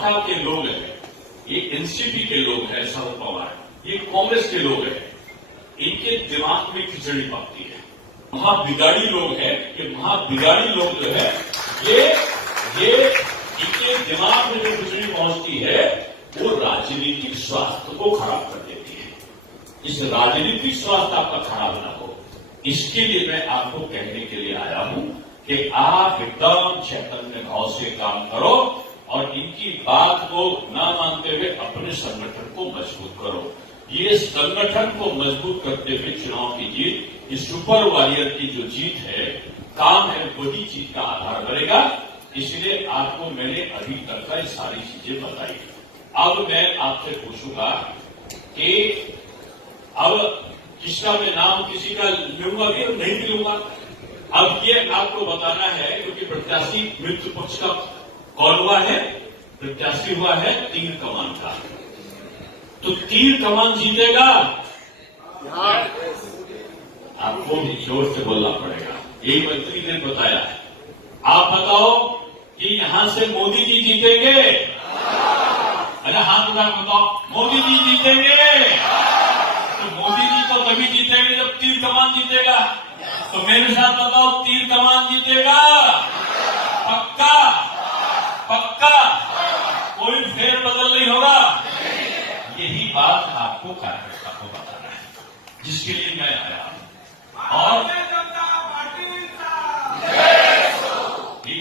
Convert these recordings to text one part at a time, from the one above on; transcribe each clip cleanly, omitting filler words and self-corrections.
बांका के लोग हैं, ये एनसीपी के लोग हैं, शरद पवार, ये कांग्रेस के लोग हैं, इनके दिमाग में खिचड़ी पकती है। महाबिगाड़ी लोग हैं, ये महाबिगाड़ी लोग जो है ये इनके दिमाग में जो खिचड़ी पहुंचती है वो राजनीतिक स्वास्थ्य को खराब कर देती है। इस राजनीतिक स्वास्थ्य आपका खराब ना हो, इसके लिए मैं आपको कहने के लिए आया हूं कि आप एकदम चैतन्य भाव से काम करो और इनकी बात को न मानते हुए अपने संगठन को मजबूत करो। ये संगठन को मजबूत करते हुए चुनाव की जीत, इस सुपर वॉरियर की जो जीत है, काम है, वही जीत का आधार बनेगा। इसलिए आपको मैंने अभी तक का ये सारी चीजें बताई। अब मैं आपसे पूछूंगा कि अब किसका मैं नाम किसी का लूंगा कि नहीं भी लूंगा। अब ये आपको बताना है, क्योंकि प्रत्याशी मृत्यु पक्ष का कौन हुआ है? प्रत्याशी हुआ है तीर कमान का। तो तीर कमान जीतेगा, आपको भी जोर से बोलना पड़ेगा। यही मंत्री ने बताया है। आप बताओ कि यहां से मोदी जी जीतेंगे? अरे हाथ उठा बताओ, मोदी जी जीतेंगे? तो मोदी जी तो तभी जीतेंगे जब तीर कमान जीतेगा। तो मेरे साथ बताओ, तीर कमान जीतेगा? पक्का? पक्का? कोई फेर बदल नहीं होगा? यही बात आपको कार्यकर्ता को बताना है, जिसके लिए मैं आया हूं। और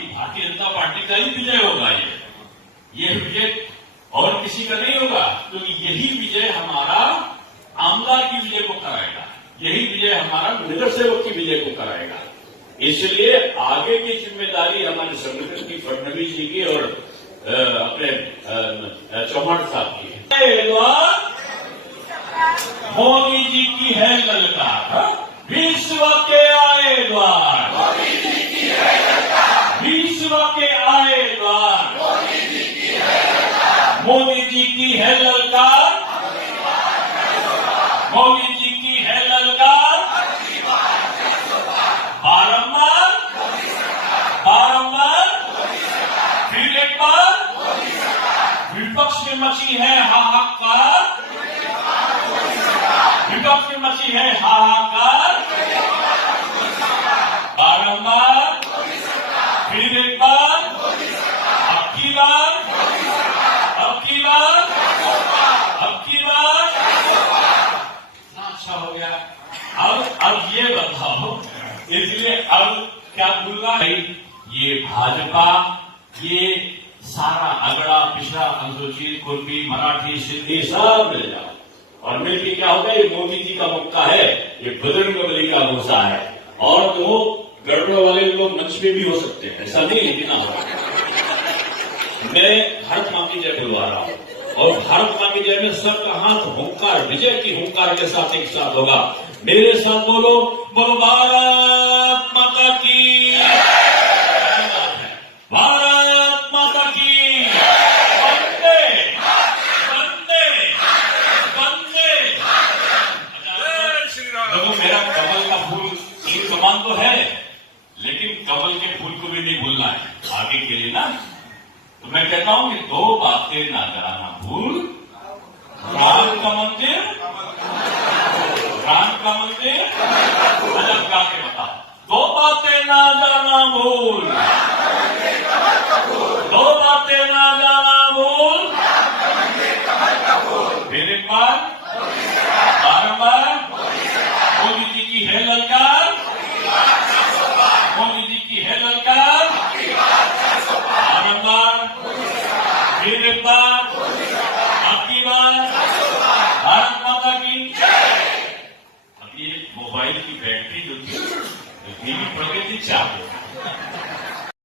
भारतीय जनता पार्टी का ही विजय होगा। ये विजय और किसी का नहीं होगा, क्योंकि यही विजय हमारा आमदार की विजय को कराएगा, यही विजय हमारा नगर सेवक की विजय को कराएगा। इसलिए आगे की जिम्मेदारी हमारे संगठन की, फडणवीस जी की और अपने चौहान साहब की है। मोदी जी की है ललकार, विश्व के आए द्वार, विश्व के आए द्वार, मोदी जी की है ललकार, मोदी जी की है ललकार। बारंबार बारंबार फिर एक बार विपक्ष में मची है हाहाकार, विपक्ष में मची है हाहाकार। बारंबार फिर एक बार, अब की बार, अब की बार, अब की बार। अच्छा हो गया। अब ये बताओ, इसलिए अब क्या बोलना है? ये भाजपा, ये सारा अगड़ा पिछड़ा अनुसूचित कुर्मी मराठी सिंधी सब मिल जाओ और मिलकर क्या होगा? ये मोदी जी का मौका है, ये बजरंगबली का भूसा है। और तो गड़बड़ वाले लोग मंच पे भी हो सकते हैं, ऐसा नहीं है कि ना हो। मैं भारत मां की जय बुलवा रहा हूं और भारत मां की जय में सबका हाथ हुंकार, विजय की हुंकार के साथ एक साथ होगा। मेरे साथ बोलो, बोलो भारत माता की, भारत माता की, वंदे वंदे वंदे। देखो, मेरा कमल का फूल तीर कमान तो है, लेकिन कमल के फूल को भी नहीं भूलना है आगे के लिए ना। तो मैं कहता हूं कि दो बातें ना कराना भूल, राम का मंदिर, राम का मंदिर, अलग गा के बता। दो बातें ना जाना भूल, दो बातें ना जाना भूल। फिर एक बार, बारंबार, मोदी जी की है ललकार, मोदी जी की है ललकार। बारंबार फिर एक बार, आपकी बार, भारत माता की। अब ये मोबाइल की बैटरी जो थी, धीमी पड़ गई थी, चार्ज